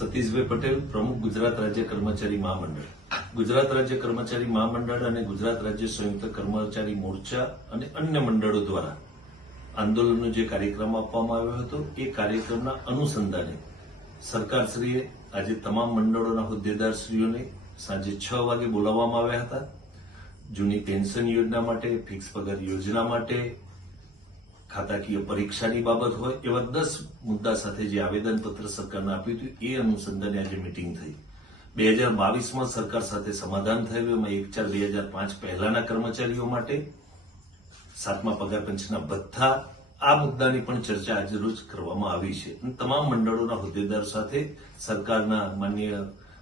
સતીશભાઈ પટેલ, પ્રમુખ ગુજરાત રાજ્ય કર્મચારી મહામંડળ. ગુજરાત રાજ્ય કર્મચારી મહામંડળ અને ગુજરાત રાજ્ય સંયુક્ત કર્મચારી મોરચા અને અન્ય મંડળો દ્વારા આંદોલનનો જે કાર્યક્રમ આપવામાં આવ્યો હતો, એ કાર્યક્રમના અનુસંધાને સરકારશ્રીએ આજે તમામ મંડળોના હોદ્દેદારશ્રીઓને સાંજે છ વાગે બોલાવવામાં આવ્યા હતા. જૂની પેન્શન યોજના માટે, ફિક્સ પગાર યોજના માટે ખાતાકીય પરીક્ષાની બાબત હોય, એવા દસ મુદ્દા સાથે જે આવેદનપત્ર સરકારને આપ્યું હતું, એ અનુસંધાને આજે મિટિંગ થઈ. બે હજાર બાવીસમાં સરકાર સાથે સમાધાન થયું, એમાં એક ચાર બે હજાર પાંચ પહેલાના કર્મચારીઓ માટે, સાતમા પગાર પંચના ભથ્થા આ મુદ્દાની પણ ચર્ચા આજે રોજ કરવામાં આવી છે. અને તમામ મંડળોના હોદ્દેદારો સાથે સરકારના માનનીય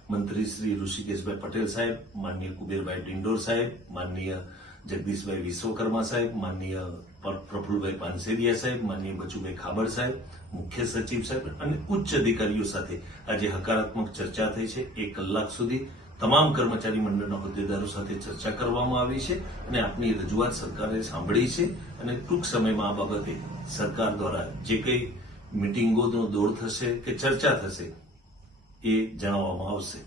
મંત્રી શ્રી ઋષિકેશભાઈ પટેલ સાહેબ, માનનીય કુબેરભાઈ ડિંડોર સાહેબ, માનનીય જગદીશભાઈ વિશ્વકર્મા સાહેબ, માનનીય પ્રફુલભાઈ પાનસેરિયા સાહેબ, માનનીય બચુભાઈ ખાબર સાહેબ, મુખ્ય સચિવ સાહેબ અને ઉચ્ચ અધિકારીઓ સાથે આજે હકારાત્મક ચર્ચા થઈ છે. એક કલાક સુધી તમામ કર્મચારી મંડળના હોદ્દેદારો સાથે ચર્ચા કરવામાં આવી છે અને આપની રજૂઆત સરકારે સાંભળી છે અને ટૂંક સમયમાં આ બાબતે સરકાર દ્વારા જે કંઈ મિટિંગોનો દોર થશે કે ચર્ચા થશે એ જણાવવામાં આવશે.